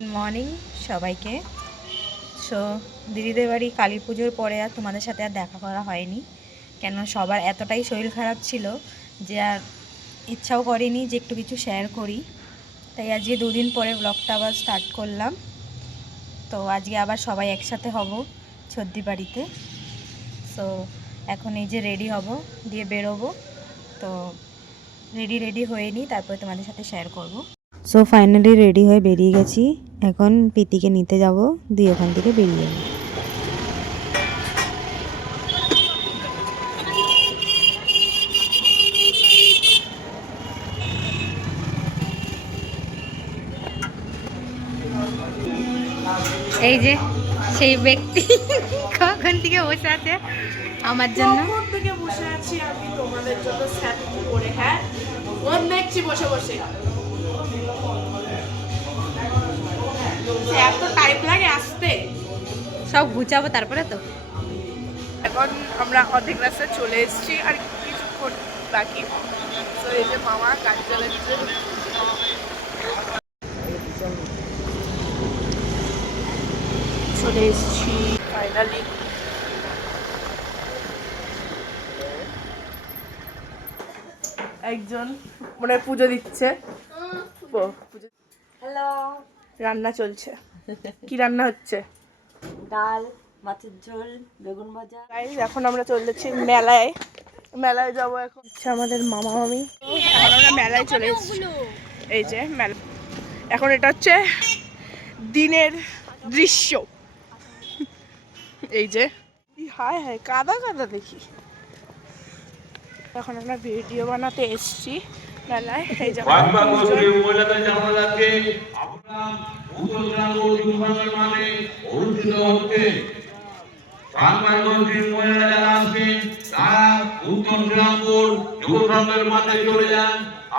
Good morning সবাইকে। So দিদিদের বাড়ি কালী পুজোর পরে আর তোমাদের সাথে আর দেখা করা হয়নি, কেন সবার এতটাই শরীর খারাপ ছিল যে আর ইচ্ছাও করেনি যে একটু কিছু শেয়ার করি। তাই আজকে দুদিন পরে ব্লগটা আবার স্টার্ট করলাম। তো আজকে আবার সবাই একসাথে হব ছদ্দি বাড়িতে। সো এখন এই যে রেডি হব, দিয়ে বেরোবো। তো রেডি হয়ে নিই, তারপরে তোমাদের সাথে শেয়ার করব। সো ফাইনালি রেডি হয়ে বেরিয়ে গেছি। এখন প্রীতিকে নিতে যাব, দিয়ে ওখান থেকে বেরিয়ে যাবো। এই যে সেই ব্যক্তি কখন থেকে বসে আছে আমার জন্য। থেকে বসে আছি আমি তোমাদের জন্য স্যাটিং করে। হ্যাঁ, ফোন দেখছি বসে বসে। এত টাইম লাগে আসতে? সব গুছাবো তারপরে তো। এখন আমরা অর্ধেক রাস্তায় চলে এসেছি, আর কিছুক্ষণ বাকি। তো এই যে মামা কাজ চালাচ্ছে। চলে এসেছি ফাইনালি। একজন মনে হয় পুজো দিচ্ছে। হ্যালো, রান্না চলছে। কি রান্না হচ্ছে? ডাল, মাছের ঝোল, বেগুন ভাজা। এখন আমরা চলেছি মেলায় যাবো এখন। আমাদের মামা মামি এখন আমরা মেলায় চলে এসেছি। এই যে মেলা, এখন এটা হচ্ছে দিনের দৃশ্য। এই যে হায় হায় কাদা কাদা দেখি। এখন আমরা ভিডিও বানাতে এসেছি মেলায়। এই যে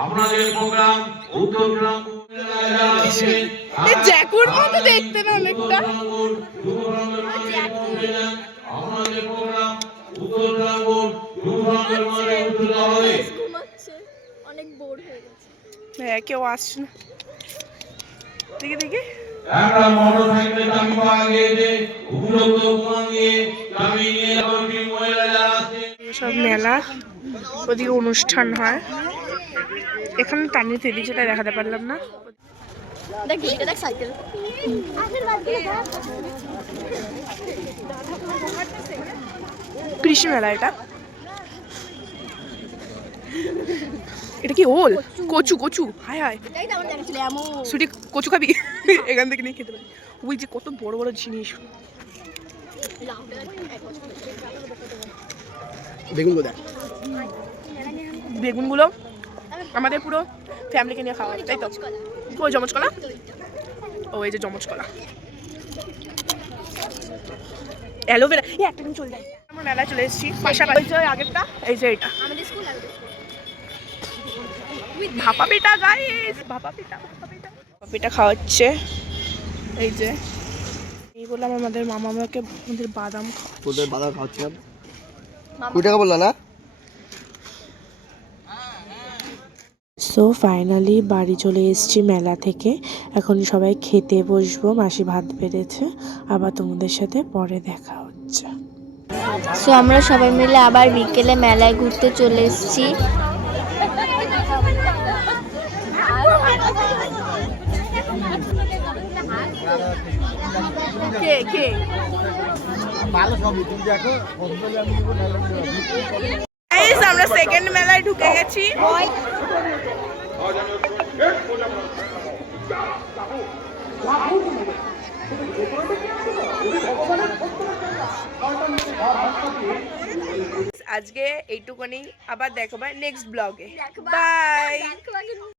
আপনাদের প্রোগ্রাম উত্তর গ্রামপুর জ্যাকুর মতো দেখতে না অনেকটা। আপনাদের প্রোগ্রাম উত্তর গ্রামপুর অনেক বোর হয়ে গেছে। হ্যাঁ, কেউ আসছে না। দেখি দেখি একটা মোটরসাইকেল চাবি পাওয়া গিয়েছে, উপযুক্ত প্রমাণ নিয়ে চাবি নিয়ে আবার মহিলা যারা আছে সব মেলা, ওদিকে অনুষ্ঠান হয়। এখানে টানিয়ে দিয়েছে তাই দেখাতে পারলাম না। দেখ এটা দেখ সাইকেল। কৃষি মেলা এটা। এটা কি ওল? কচু কচু, হায় হায়। সুটি কচু খাবি? এখান থেকে নিয়ে খেতে পারি। ওই যে কত বড় বড় জিনিস। বেগুনগুলো আমাদের পুরো ফ্যামিলিকে নিয়ে খাওয়া, তাই তো? ওই জমজ কলা, ও এই যে জমজ কলা, অ্যালোভেরা। এই একটা দিন চলে যায়। আমরা মেলায় চলে এসেছি, পাশাপাশি আগেরটা এই যে এটা ভাপা পিঠা। গাইস ভাপা পিঠা খাওয়াচ্ছে। এই যে এই বললাম আমাদের মামা আমাকে আমাদের বাদাম খাওয়াচ্ছিলাম। কুড়ি টাকা বললো না? সো ফাইনালি বাড়ি চলে এসেছি মেলা থেকে। এখন সবাই খেতে বসবো, মাসি ভাত বেড়েছে। আবার তোমাদের সাথে পরে দেখা হচ্ছে। সো আমরা সবাই মিলে আবার বিকেলে মেলায় ঘুরতে চলে এসেছি। আমরা সেকেন্ড মেলায় ঢুকে গেছি। আজকে এইটুকুনি, আবার দেখো নেক্সট ব্লগে। বাই।